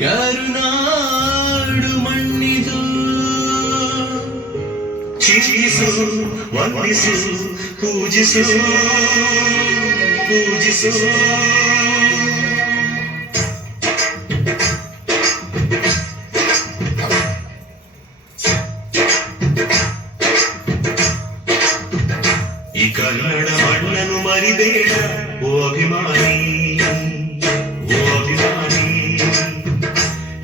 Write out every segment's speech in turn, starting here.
ಕರುನಾಡು ಮಣ್ಣಿದು ಚಿಚಿಸು ವಂದಿಸು ಪೂಜಿಸು ಪೂಜಿಸು ಈ ಕನ್ನಡ ಮಣ್ಣನ್ನು ಮರಿಬೇಡ ಓ ಅಭಿಮಾನಿ, ಓ ಅಭಿಮಾನಿ.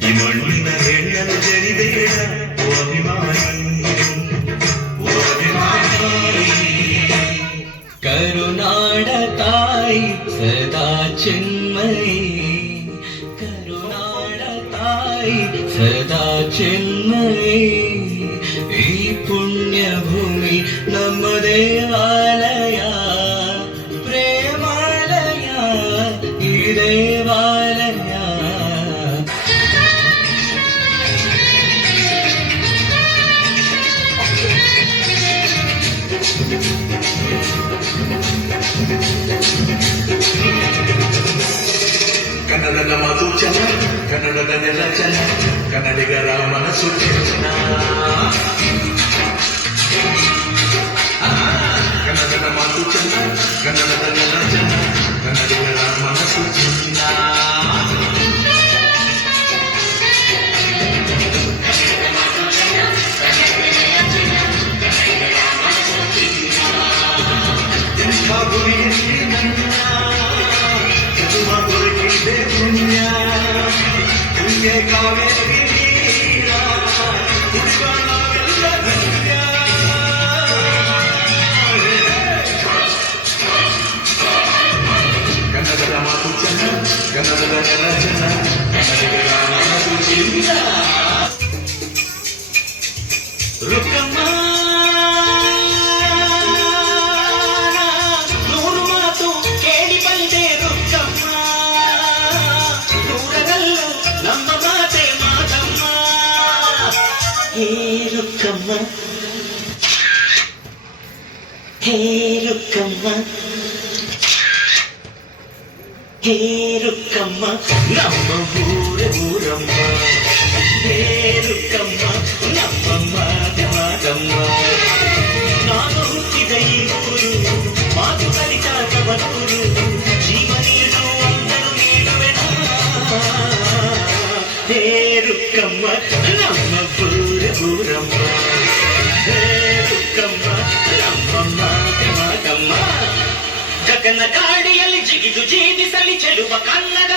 ಈ ಮಣ್ಣಿನ ಹೆಣ್ಣನ್ನು ಜರಿಬೇಡ ಓ ಅಭಿಮಾನಿ, ಓ ಅಭಿಮಾನಿ. ಕರುನಾಡ ತಾಯಿ ಸದಾ ಚಿನ್ಮಯಿ, ಕರುನಾಡ ತಾಯಿ ಸದಾ ಚಿನ್ಮಯಿ. ಈ ಪುಣ್ಯ ಭೂಮಿ ನಮ್ಮ ದೇವಾಲಯ, ಪ್ರೇಮಾಲಯ ಈ ದೇವಾಲಯ. ಕನ್ನಡದ ಮಾತು ಚಲ, ಕನ್ನಡದ ನೆಲ ಚಲ, ಕನ್ನಡಿಗರ ಮನಸ್ಸು ಚೆನ್ನ. ಕನ್ನಡದ ಮಾತು ಚಲ, ಕನ್ನಡದ ನೆಲ ಚಲ, ಕನ್ನಡಿಗರ ಮನಸ್ಸು ಚೆನ್ನ. ಕಾವೇರಿ ನೀರ ಕುಡಿಬಾರವೆಲ್ಲ ಧನ್ಯ. ಕನ್ನಡದ ಮಾತು ಚೆನ್ನ, ಕನ್ನಡದ ನೆಲ ಚೆನ್ನ, ಕನ್ನಡಿಗರ ಮನಸ್ಸು ಚೆನ್ನ. ರುಕ್ಕಮ್ಮ ನೂರು ಮಾತು ಕೇಳಿ ಬಂದೆ ರುಕ್ಕಮ್ಮ, ದೂರದಲ್ಲೂ ನಮ್ಮ ಮಾತೆ ಮಾತಮ್ಮ. ಹೇ ರುಕ್ಕಮ್ಮ, ಹೇ ರುಕ್ಕಮ್ಮ, ಹೇ ರುಕ್ಕಮ್ಮ ನಮ್ಮ ಊರೇ ಊರಮ್ಮ. ಹೇ ರುಕ್ಕಮ್ಮ ನಮ್ಮ ಮಾತೆ ಮಾತಮ್ಮ. ನಾನು ಹುಟ್ಟಿದ ಈ ಊರು, ಮಾತು ಕಲಿತ ತವರೂರು, ಜೀವ ನೀಡು ಅಂದರು ನೀಡುವೆನಾ. ಹೇ ರುಕ್ಕಮ್ಮ ನಮ್ಮ ಊರೇ ಊರಮ್ಮ. ಹೇ ರುಕ್ಕಮ್ಮ ನಮ್ಮ ಮಾತೆ ಮಾತಮ್ಮ. ಗಗನ ಗಾಡಿಯಲ್ಲಿ ಜಿಗಿದು ಜೀವಿಸಲಿ ಚೆಲುವ ಕನ್ನಡ